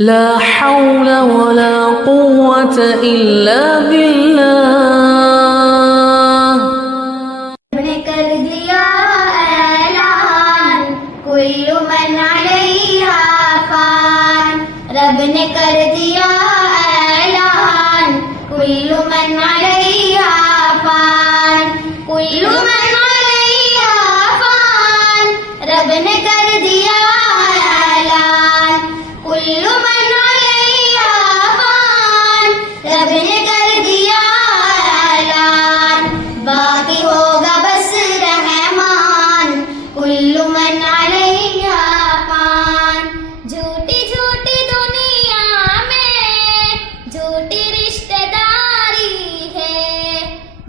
لا حول ولا قوة إلا بالله. رب نے کر دیا اعلان کل من علیہا فان. رب نے کر دیا اعلان کل من علیہا فان. کل من علیہا فان. رب نے کر دیا اعلان کل من علیہا فان. رب نے کر دیا اعلان باقی ہوگا بس رحمان کل من علیہا فان. جھوٹی جھوٹی دنیا میں جھوٹی رشتہ داری ہے.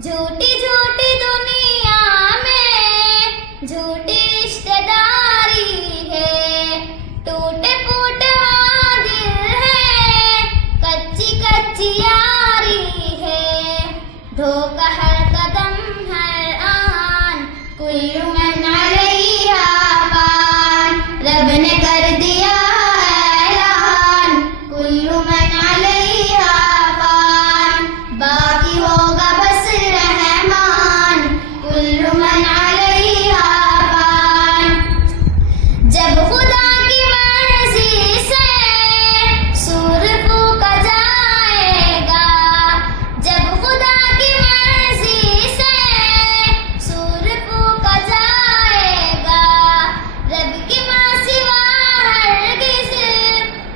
جھوٹی جھوٹی دنیا میں جھوٹی رشتہ داری ہے. ٹوٹے پھوٹے دل ہے کچی کچی یاری ہے. دھوکہ ہر قدم ہر آن کل من علیہا فان. رب نے کر دیا اعلان کل من علیہا فان. باقی ہوگا بس رحمان کل من علیہا فان. جب خدا کی مرضی سے سور پھونکا جائے گا. جب خدا کی مرضی سے سور پھونکا جائے گا. رب کی ماں سوا ہرگز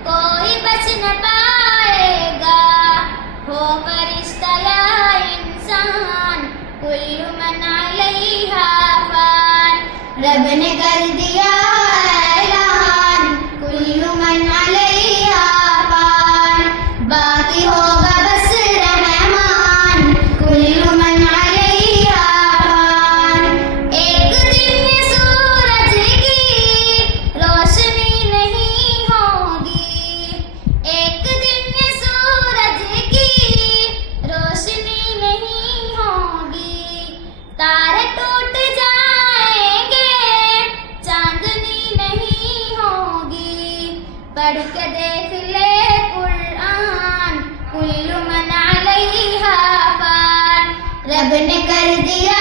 کوئی بچ نہ پائے گا. ہو فرشتہ یا انسان کل من علیہا فان. رب نے کر دیا اعلان کل من علیہا فان. باقی ہوگا بس رحمان کل من علیہا فان. ایک دن یہ سورج کی روشنی نہیں ہوگی. ایک دن یہ سورج کی روشنی نہیں ہوگی. تارے ٹوٹ جائیں گے چاندنی نہیں ہوگی. پڑھ کے دیکھ لے قرآن کل من علیہا فان. رب نے کر دیا